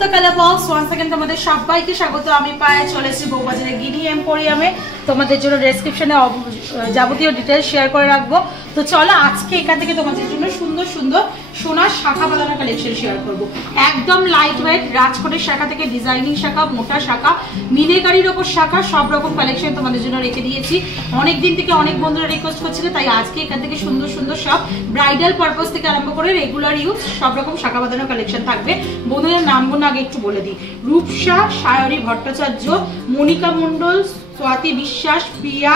The color box once again তোমাদের সবাইকে স্বাগত। আমি পায়ে চলে এসেছি বউবাজারে গিনি এম্পোরিয়ামে। তোমাদের জন্য ডেসক্রিপশনে যাবতীয় ডিটেইলস শেয়ার করে রাখবো। তো চলো আজকে এখান থেকে তোমাদের জন্য সুন্দর সুন্দর সোনার শাখা বাঁধানো কালেকশন শেয়ার করব। একদম লাইট ওয়েট রাজকোটের শাখা থেকে ডিজাইনিং শাখা, মোটা শাখা, মিনেকারির ওপর শাখা, সব রকম কালেকশন তোমাদের জন্য রেখে দিয়েছি। অনেক দিন থেকে অনেক বন্ধুরা রিকোয়েস্ট করছিল, তাই আজকে এখান থেকে সুন্দর সুন্দর সব ব্রাইডাল পারপাস থেকে আরম্ভ করে রেগুলার ইউজ সব রকম শাখা বাঁধানো কালেকশন থাকবে। বন্ধুদের নামগুলো আগে একটু বলে দিই। রূপসা, সায়রী ভট্টাচার্য, মনিকা মণ্ডল, স্বাতি বিশ্বাস, প্রিয়া,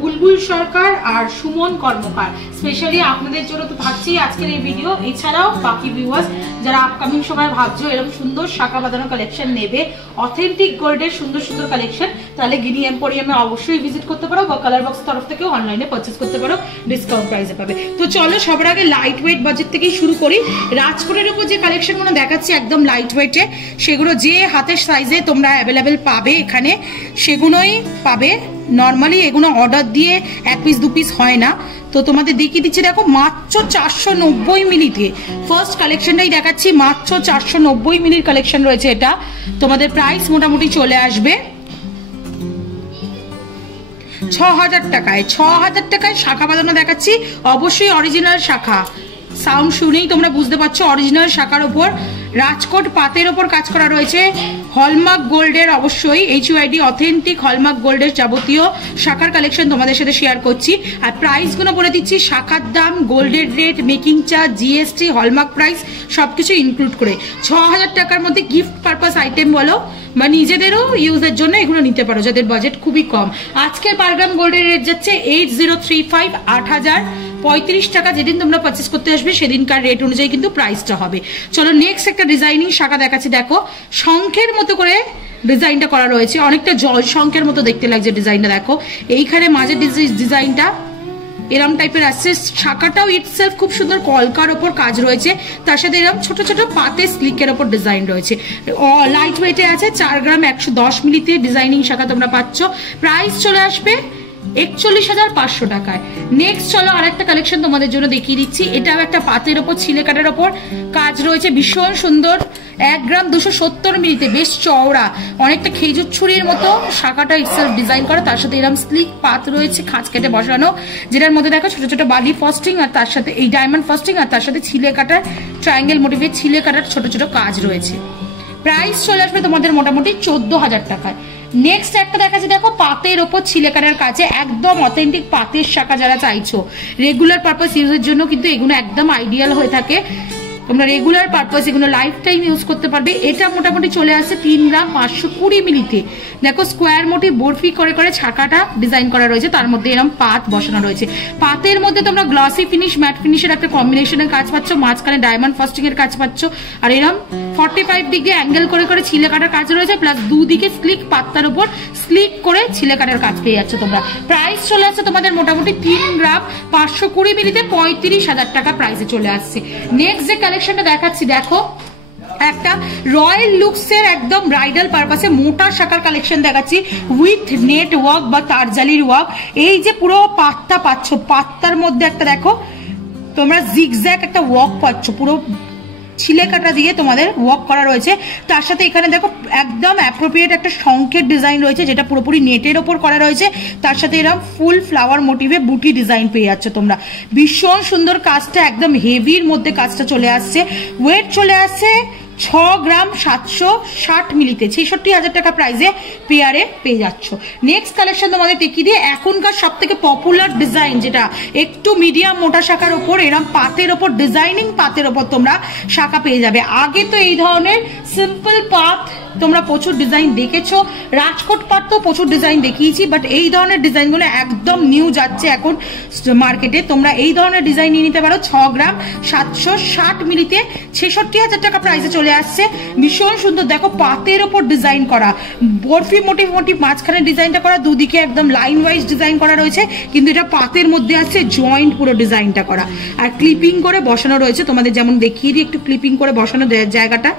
বুলবুল সরকার আর সুমন কর্মকার। স্পেশালি আপনাদের জন্য তো থাকছেই আজকের এই ভিডিও। এছাড়াও বাকি ভিউয়ার্স যারা আপকামিং সময় ভাবছো এরকম সুন্দর শাখা বাঁধানো কালেকশন নেবে, অথেন্টিক গোল্ডের সুন্দর সুন্দর কালেকশন, তাহলে গিনি এম্পোরিয়ামে অবশ্যই ভিজিট করতে পারো বা কালার বক্স তরফ থেকেও অনলাইনে পারচেস করতে পারো, ডিসকাউন্ট প্রাইসে পাবে। তো চলো সবার আগে লাইট ওয়েট বাজেট থেকেই শুরু করি। রাজকোটের উপর যে কালেকশনগুলো দেখাচ্ছি একদম লাইট ওয়েটে, সেগুলো যে হাতের সাইজে তোমরা অ্যাভেলেবেল পাবে এখানে সেগুলোই পাবে। নর্মালি এগুলো অর্ডার দিয়ে এক পিস দু পিস হয় না। তো তোমাদের দেখিয়ে দিচ্ছি, দেখো মাত্র 490 মিলিতে ফার্স্ট কালেকশনটাই দেখাচ্ছি। মাত্র 490 মিলির কালেকশন রয়েছে এটা। তোমাদের প্রাইস মোটামুটি চলে আসবে 6000 টাকায়। 6000 টাকায় শাখা বাঁধানো দেখাচ্ছি, অবশ্যই অরিজিনাল শাখা। সাউন্ড শুনেই তোমরা বুঝতে পারছো অরিজিনাল শাখার ওপর রাজকোট পাতের ওপর কাজ করা রয়েছে। হলমার্ক গোল্ডের, অবশ্যই HUID অথেন্টিক হলমার্ক গোল্ডের যাবতীয় শাখার কালেকশন তোমাদের সাথে শেয়ার করছি। আর প্রাইসগুলো বলে দিচ্ছি, শাখার দাম, গোল্ডের rate, making charge, GST, hallmark price সবকিছু ইনক্লুড করে 6000 টাকার মধ্যে গিফট পারপাস আইটেম বলো বা নিজেদেরও ইউজের জন্য এগুলো নিতে পারো যাদের বাজেট খুবই কম। আজকের পার গ্রাম গোল্ডের রেট যাচ্ছে 8035, 8035 টাকা। যেদিন তোমরা পারচেস করতে আসবে সেদিনকার রেট অনুযায়ী কিন্তু প্রাইসটা হবে। চলো নেক্সট একটা ডিজাইনিং শাখা দেখাচ্ছি। দেখো শঙ্খের মতো করে ডিজাইনটা করা রয়েছে, অনেকটা জল শঙ্খের মতো দেখতে লাগছে ডিজাইনটা। দেখো এইখানে মাঝের ডিজাইনটা এরম টাইপের আসছে। শাখাটাও ইটসেলফ খুব সুন্দর কলকার ওপর কাজ রয়েছে, তার সাথে এরকম ছোট ছোট পাতে স্লিকের ওপর ডিজাইন রয়েছে। লাইট ওয়েটে আছে, 4 গ্রাম 110 মিলিতে ডিজাইনিং শাখা তোমরা পাচ্ছ। প্রাইস চলে আসবে 41,500 টাকায়। নেক্সট চলো আরেকটা কালেকশন তোমাদের জন্য দেখিয়ে দিচ্ছি। এটাও একটা পাতের ওপর ছিলে কাটার ওপর কাজ রয়েছে, ভীষণ সুন্দর। 1 গ্রাম 270 মিলিতে, বেশ চওড়া, অনেকটা খেজুর ছুরির মতো শাখাটা ইটসেলফ ডিজাইন করা। তার সাথে এরকম স্লিক পাত রয়েছে খাঁজ কেটে বসানো, যেটার মধ্যে দেখো ছোট ছোট বালি ফাস্টিং আর তার সাথে এই ডায়মন্ড ফাস্টিং আর তার সাথে ছিলে কাটার ট্রায়াঙ্গেল মোটিভের ছিলে কাটার ছোট ছোট কাজ রয়েছে। প্রাইস চলে আসবে তোমাদের মোটামুটি 14,000 টাকায়। নেক্সট একটা দেখাচ্ছি, দেখো পাতের ওপর ছিলে কাটার কাছে একদম অথেন্টিক পাতের শাখা যারা চাইছো রেগুলার পারপাস ইউজের জন্য কিন্তু এগুলো একদম আইডিয়াল হয়ে থাকে। তোমরা রেগুলার পারপাস এগুলো লাইফ টাইম ইউজ করতে পারবে। এটা মোটামুটি চলে আসছে 3 গ্রাম 520 মিলিতে। দেখো স্কোয়ার মোটিভ বরফি করে করে ছাকাটা ডিজাইন করা রয়েছে, তার মধ্যে এরকম পাত বসানো রয়েছে। পাতের মধ্যে তোমরা গ্লসি ফিনিশ, ম্যাট ফিনিশের একটা কম্বিনেশনের কাজ পাচ্ছ, মাঝখানে ডায়মন্ড ফাস্টিং এর কাজ পাচ্ছ, আর এরকম 45 ডিগ্রি অ্যাঙ্গেল করে করে ছিলে কাটার কাজ রয়েছে, প্লাস দুদিকে স্লিক পাত্তার উপর স্লিক করে ছিলে কাটার কাজ পেয়ে যাচ্ছ তোমরা। প্রাইস চলে আসছে তোমাদের মোটামুটি 3 গ্রাম 520 মিলিতে 35,000 টাকা প্রাইসে চলে আসছে। নেক্সট যে কালেকশনটা দেখাচ্ছি, দেখো একটা রয়্যাল লুকসের একদম ব্রাইডাল পারপাসে মোটা শাখার কালেকশন দেখাচ্ছি উইথ নেট ওয়ার্ক বা তারজালির ওয়ার্ক। এই যে পুরো পাত্তা পাচ্ছ, পাত্তার মধ্যে একটা দেখো তোমরা জিগজ্যাগ একটা ওয়ার্ক পাচ্ছ, পুরো ছিলে কাটা দিয়ে তোমাদের ওয়ার্ক করা রয়েছে। তার সাথে এখানে দেখো একদম অ্যাপ্রোপ্রিয়েট একটা শঙ্খের ডিজাইন রয়েছে, যেটা পুরোপুরি নেটের ওপর করা রয়েছে। তার সাথে এরকম ফুল ফ্লাওয়ার মোটিভে বুটি ডিজাইন পেয়ে যাচ্ছ তোমরা। ভীষণ সুন্দর কাজটা, একদম হেভির মধ্যে কাজটা চলে আসছে। ওয়েট চলে আসছে 6 গ্রাম 760 মিলিতে, 66,000 টাকা প্রাইসে পেয়ারে পেয়ে যাচ্ছ। নেক্সট কালেকশন তোমাদের দেখিয়ে দিয়ে এখনকার সব থেকে পপুলার ডিজাইন, যেটা একটু মিডিয়াম মোটা শাখার ওপর এরকম পাতের ওপর ডিজাইনিং পাতের ওপর তোমরা শাখা পেয়ে যাবে। আগে তো এই ধরনের সিম্পল পাত তোমরা প্রচুর ডিজাইন দেখেছো, রাজকোট পাত তো প্রচুর ডিজাইন দেখিয়েছি, বাট এই ধরনের ডিজাইনগুলো একদম নিউ যাচ্ছে এখন মার্কেটে। তোমরা এই ধরনের ডিজাইন নিয়ে নিতে পারো। 6 গ্রাম 760 মিলিতে 66,000 টাকা প্রাইসে চলে আসছে। ভীষণ সুন্দর, দেখো পাতের ওপর ডিজাইন করা, বরফি মোটিভ মাঝখানে ডিজাইনটা করা, দুদিকে একদম লাইন ওয়াইজ ডিজাইন করা রয়েছে, কিন্তু এটা পাতের মধ্যে আছে জয়েন্ট পুরো ডিজাইনটা করা, আর ক্লিপিং করে বসানো রয়েছে। তোমাদের যেমন দেখিয়ে দিই একটু ক্লিপিং করে বসানো জায়গাটা,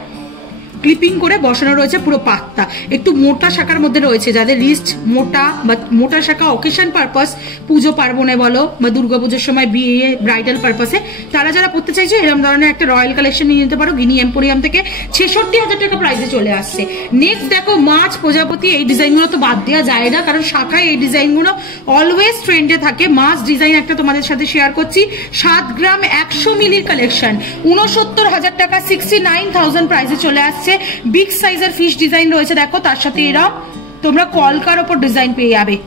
ক্লিপিং করে বসানো রয়েছে পুরো পাতটা, একটু মোটা শাখার মধ্যে রয়েছে। যাদের রিস্ট মোটা বা মোটা শাখা অকেশন পারপাস, পুজো পার্বণে বলো বা দুর্গাপুজোর সময় বিয়ে ব্রাইডাল পারপাসে, তারা যারা পড়তে চাইছে এরকম ধরনের একটা রয়্যাল কালেকশন নিয়ে নিতে পারো। গিনি এম্পোরিয়াম থেকে 66,000 টাকা প্রাইসে চলে আসছে। নেক্সট দেখো মাছ প্রজাপতি, এই ডিজাইনগুলো তো বাদ দেওয়া যায় না, কারণ শাখায় এই ডিজাইনগুলো অলওয়েজ ট্রেন্ডে থাকে। মাছ ডিজাইন একটা তোমাদের সাথে শেয়ার করছি, 7 গ্রাম 100 মিলির কালেকশন, 69,000 টাকা, 69,000 প্রাইসে চলে আসছে। বিগ সাইজের ফিশ ডিজাইন রয়েছে দেখো, তার সাথে এরা তোমরা কলকার ওপর ডিজাইন পেয়ে যাবে,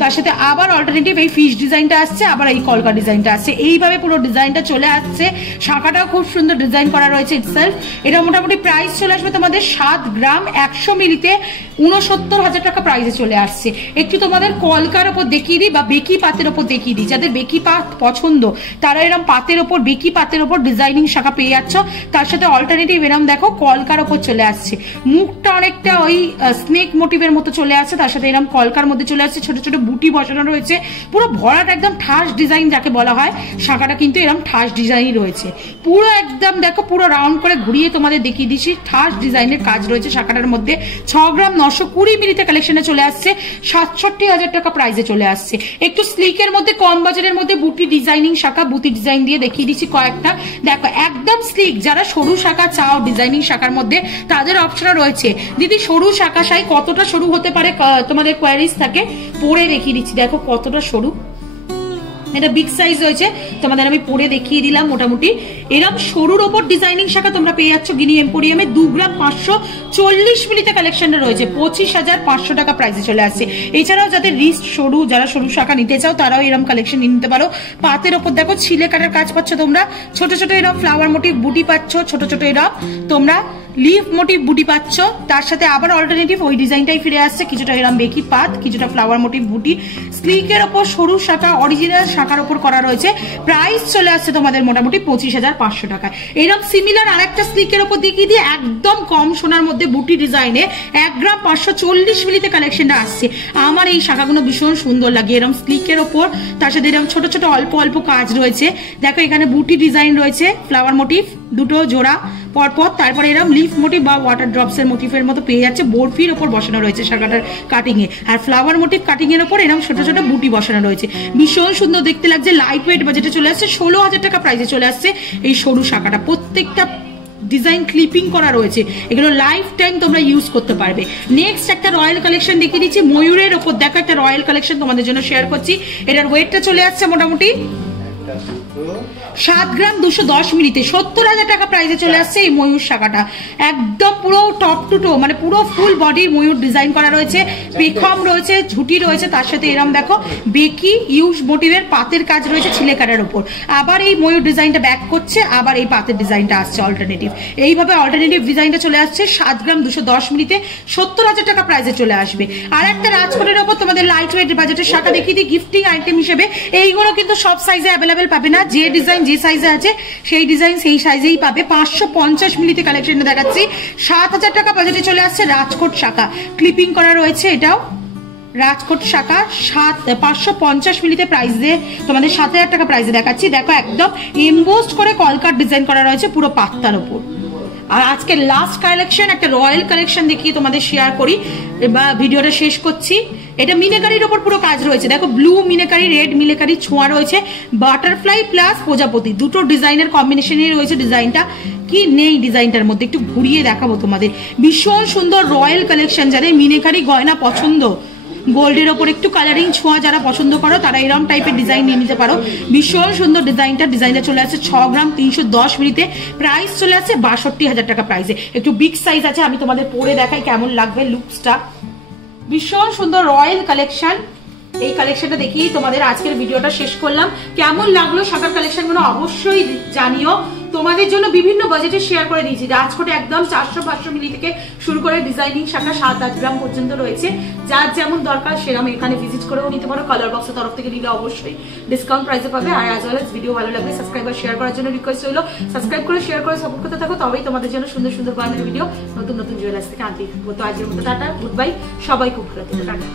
তার সাথে আবার অল্টারনেটিভ এই ফিশ ডিজাইনটা আসছে, আবার এই কলকা ডিজাইনটা আসছে, এইভাবে পুরো ডিজাইনটা চলে আসছে। শাখাটাও খুব সুন্দর ডিজাইন করা রয়েছে ইটসেলফ। এটা মোটামুটি প্রাইস চলে আসবে তোমাদের 7 গ্রাম 100 মিলিতে 69,000 টাকা প্রাইসে চলে আসছে। একটু তোমাদের কলকার ওপর দেখিয়ে দিই বা বেকি পাতের ওপর দেখিয়ে দিই। যাদের বেকি পাত পছন্দ তারা এরম পাতের ওপর, বেকি পাতের ওপর ডিজাইনিং শাখা পেয়ে যাচ্ছ। তার সাথে অল্টারনেটিভ এরম দেখো কলকার ওপর চলে আসছে, মুখটা অনেকটা ওই স্নেক মোটিভের মতো চলে আসছে, তার সাথে এরম কলকার মধ্যে চলে আসছে, ছোট ছোট বুটি বসানো রয়েছে, পুরো ভরাটা একদম ঠাস ডিজাইন যাকে বলা হয়। শাখাটা কিন্তু এরকম ঠাস ডিজাইনই রয়েছে, পুরো একদম দেখো পুরো রাউন্ড করে ঘুরিয়ে তোমাদের দেখিয়ে দিচ্ছি। ঠাস ডিজাইনের কাজ রয়েছে শাখাটার মধ্যে। 6 গ্রাম 920 মিলিতে কালেকশনে চলে আসছে, 67,000 টাকা প্রাইসে চলে আসছে। একটু স্লিকের মধ্যে কম বাজারের মধ্যে বুটি ডিজাইনিং শাখা, বুটি ডিজাইন দিয়ে দেখিয়ে দিচ্ছি কয়েকটা। দেখো একদম স্লিক, যারা সরু শাখা চাও ডিজাইনিং শাখার মধ্যে তাদের অপশন রয়েছে। দিদি সরু শাখা সাই কতটা সরু হতে পারে তোমাদের কোয়ারিজ থাকে, পরে দেখিয়ে দিচ্ছি। দেখো কতটা সরু, এটা বিগ সাইজ রয়েছে, তোমাদের আমি পরে দেখিয়ে দিলাম। মোটামুটি এরকম সরুর ওপর ডিজাইনিং শাখা তোমরা পেয়ে যাচ্ছ গিনি এম্পোরিয়ামে। 2 গ্রাম 540 মিলিতে কালেকশনটা রয়েছে, 25,500 টাকা প্রাইসে চলে আসছে। এছাড়াও যাদের রিস্ট সরু, যারা সরু শাখা নিতে চাও তারাও এরকম কালেকশন নিতে পারো। পাতের ওপর দেখো ছিলে কাটার কাজ পাচ্ছ তোমরা, ছোট ছোট এরকম ফ্লাওয়ার মোটিভ বুটি পাচ্ছ, ছোট ছোট এরকম তোমরা লিফ মোটিভ বুটি পাচ্ছ। তার সাথে আবার অল্টারনেটিভ ওই ডিজাইনটাই ফিরে আসছে, কিছুটা এরকম বেকি পাত, কিছুটা ফ্লাওয়ার মোটিভ বুটি। স্লিকের ওপর সরু শাখা, অরিজিনাল শাখার ওপর করা রয়েছে। প্রাইস চলে আসছে তোমাদের মোটামুটি 25,500 টাকায়। এরকম সিমিলার আরেকটা স্লিকের ওপর দেখিয়ে দিয়ে একদম কম সোনার মধ্যে বুটি ডিজাইনে 1 গ্রাম 540 মিলিতে কালেকশনটা আসছে। আমার এই শাখাগুলো ভীষণ সুন্দর লাগে, এরকম স্লিকের ওপর, তার সাথে এরকম ছোট ছোট অল্প অল্প কাজ রয়েছে। দেখো এখানে বুটি ডিজাইন রয়েছে, ফ্লাওয়ার মোটিভ দুটো জোড়া পরপর, তারপরে এরকম লিফ মোটিভ বা ওয়াটার ড্রপস এর মোটিভের মতো পেয়ে যাচ্ছে। বরফির ওপর বসানো রয়েছে শাখাটার কাটিং এ, আর ফ্লাওয়ার মোটিভ কাটিং এর ওপর এরকম ছোট ছোট বুটি বসানো রয়েছে, ভীষণ সুন্দর দেখতে লাগছে। লাইট ওয়েট বাজেটে চলে আসছে, 16,000 টাকা প্রাইসে চলে আসছে এই সরু শাখাটা। প্রত্যেকটা ডিজাইন ক্লিপিং করা রয়েছে, এগুলো লাইফ টাইম তোমরা ইউজ করতে পারবে। নেক্সট একটা রয়্যাল কালেকশন দেখিয়ে দিচ্ছি ময়ূরের ওপর। দেখো একটা রয়্যাল কালেকশন তোমাদের জন্য শেয়ার করছি। এটার ওয়েটটা চলে আসছে মোটামুটি 7 গ্রাম 210 মিলিতে 70,000 টাকা প্রাইসে চলে আসছে এই ময়ূর শাখাটা। একদম পুরো টপ টু টো, মানে পুরো ফুল বডি ময়ূর ডিজাইন করা রয়েছে, পেখম রয়েছে, ঝুটি রয়েছে, তার সাথে এরম দেখো বেকি ইউজ মোটিভের পাতের কাজ রয়েছে ছিলে কাটার উপর। আবার এই ময়ূর ডিজাইনটা ব্যাক করছে, আবার এই পাতের ডিজাইনটা আসছে অল্টারনেটিভ। এইভাবে অল্টারনেটিভ ডিজাইনটা চলে আসছে 7 গ্রাম 210 মিলিতে 70,000 টাকা প্রাইসে চলে আসবে। আর একটা রাজকোটের ওপর তোমাদের লাইট ওয়েট বাজেটের শাখা দেখিয়ে দিই গিফটিং আইটেম হিসেবে। এইগুলো কিন্তু সব সাইজে অ্যাভেলেবেল পাবে না, যে ডিজাইন যে সাইজে আছে সেই ডিজাইন সেই সাইজেই পাবে। 550 মিলিতে কালেকশনটা দেখাচ্ছি, 7,000 টাকা বাজেটে চলে আসছে রাজকোট শাখা, ক্লিপিং করা রয়েছে। এটাও রাজকোট শাখা 550 মিলিতে প্রাইস দিয়ে তোমাদের 7,000 টাকা প্রাইসে দেখাচ্ছি। দেখো একদম এমবোসড করে কলকাট ডিজাইন করা রয়েছে পুরো পাত্তার উপর। আর আজকে লাস্ট কালেকশন একটা রয়্যাল কালেকশন দেখিয়ে তোমাদের শেয়ার করি বা ভিডিওটা শেষ করছি। এটা মিনেকারির ওপর পুরো কাজ রয়েছে, দেখো ব্লু মিনেকারি, রেড মিনেকারি ছোঁয়া রয়েছে, বাটারফ্লাই প্লাস প্রজাপতি দুটো ডিজাইনের কম্বিনেশনই রয়েছে। ডিজাইনটা কি নেই ডিজাইনটার মধ্যে, একটু ঘুরিয়ে দেখাবো তোমাদের। ভীষণ সুন্দর রয়্যাল কালেকশন, যাদের মিনেকারি গয়না পছন্দ, গোল্ডের ওপর একটু কালারিং ছোঁয়া যারা পছন্দ করো তারা এরকম টাইপের ডিজাইন নিয়ে নিতে পারো। ভীষণ সুন্দর ডিজাইনটা চলে আসছে 6 গ্রাম 310 মিলিতে, প্রাইস চলে আসছে 62,000 টাকা প্রাইসে। একটু বিগ সাইজ আছে, আমি তোমাদের পরে দেখাই কেমন লাগবে লুকসটা। ভীষণ সুন্দর রয়্যাল কালেকশন, এই কালেকশনটা দেখিয়ে তোমাদের আজকের ভিডিওটা শেষ করলাম। কেমন লাগলো শাখার কালেকশনগুলো অবশ্যই জানিও। তোমাদের জন্য বিভিন্ন বাজেটে শেয়ার করে দিয়েছি। রাজকোটে একদম 400-500 মিলি থেকে শুরু করে ডিজাইনিং শাখা 7-8 গ্রাম পর্যন্ত রয়েছে। যার যেমন দরকার সেরকম এখানে ভিজিট করেও নিতে পারো। কালার বক্সের তরফ থেকে নিলে অবশ্যই ডিসকাউন্ট প্রাইসে পাবে। আর অ্যাজ ওয়েল এজ ভিডিও ভালো লাগবে সাবস্ক্রাইব আর শেয়ার করার জন্য রিকোয়েস্ট রইলো। সাবস্ক্রাইব করে শেয়ার করে সাপোর্ট করতে থাকো, তবেই তোমাদের জন্য সুন্দর সুন্দর বানানোর ভিডিও নতুন নতুন জুয়েলার্স থেকে আনতে। তো আজকের মতো টাটা, গুড বাই, সবাই খুব ভালো থেকো, টাটা।